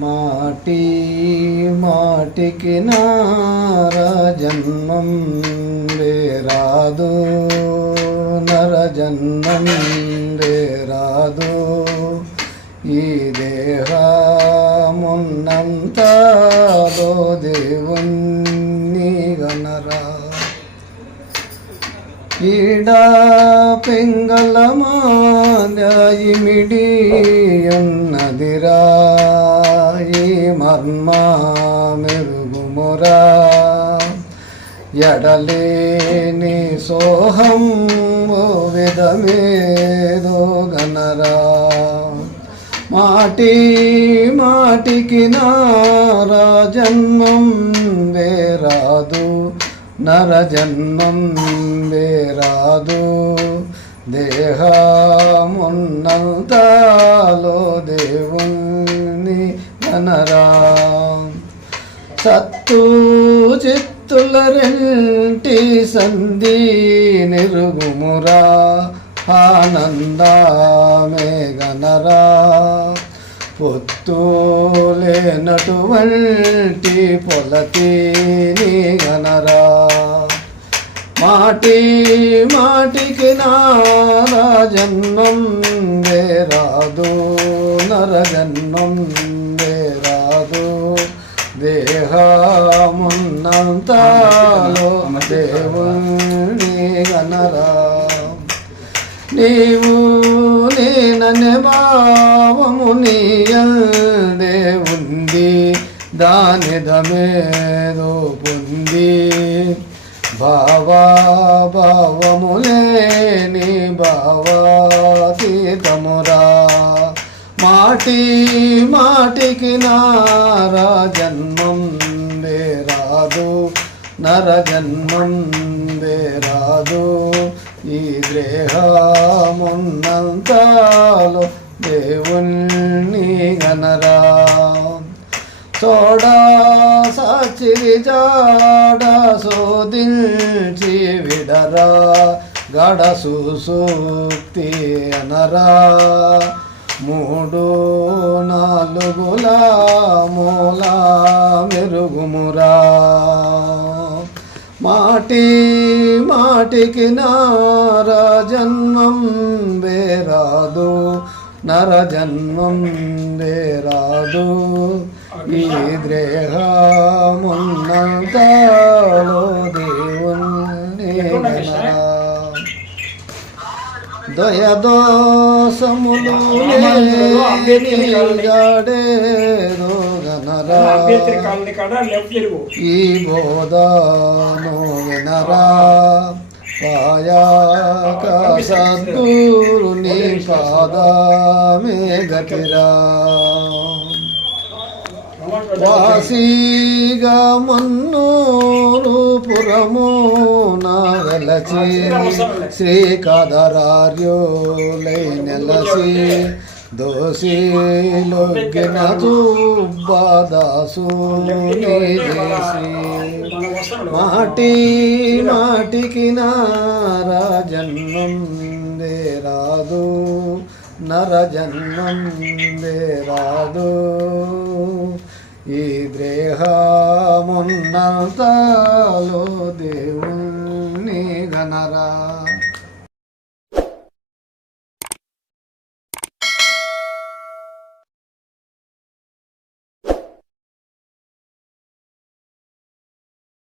మాటి మాటికి నరజన్మం రాదు, నరజన్మం రాదు. ఈ దేహమున్నంతలో దేవుణ్ణి గనరా. ఈడా పింగళమామిడి ఉన్నదిరా, ఈ మర్మ మెరుగుమురా. ఎడలేని సోహం ఓ విధమేదో గనరా. మాటి మాటికి నరజన్మం వేరాదు, నరజన్మం వేరాదు. దేహమున్నంతలో దేవుణ్ణి గనరా. సత్తు చిత్తుల రెంటి సంధి నిరుగుమురా, ఆనందమే గనరా. పొత్తులేనటువంటి పొలతీని గనరా. మాటి మాటికి నరజన్మం వేరాదు, నరజన్మం వేరాదు. దేహమున్నంతలో దేవుణ్ణి గనరా. నీవు నేననే భావము నీయందే ఉంది, దానిదమేదో పొంది. భావములేని భావాతీతమురా. మాటి మాటికి నరజన్మం వేరాదు, నరజన్మం వేరాదు. ఈ దేహమున్నంతలో దేవుణ్ణి గనరా. చోడా సాచిరి జాడ శోధించి విడరా, గడసు సూక్తి అనరా. మూడు నాలుగుల మూల మెరుగుమురా. మాటి మాటికి నరజన్మం వేరాదు, నరజన్మం వేరాదు. ఈ దేహమున్నంతలో దేవుణ్ణి గనరా. దయదోషములు గాడేదో గనరా. ఈ బోధను వినరా. కాయాక సద్గురుని పాదమే గతిరా. వాసిగా మన్నూరు పురము వెలచి, శ్రీకాదరార్యులై నెలసి. దోషిలొగ్గిన దుబ్బదాసుని చేసి. మాటి మాటికి నరజన్మం వేరాదు, నరజన్మం వేరాదు. ఈ దేహమున్నంతలో దేవుణ్ణి గనరా.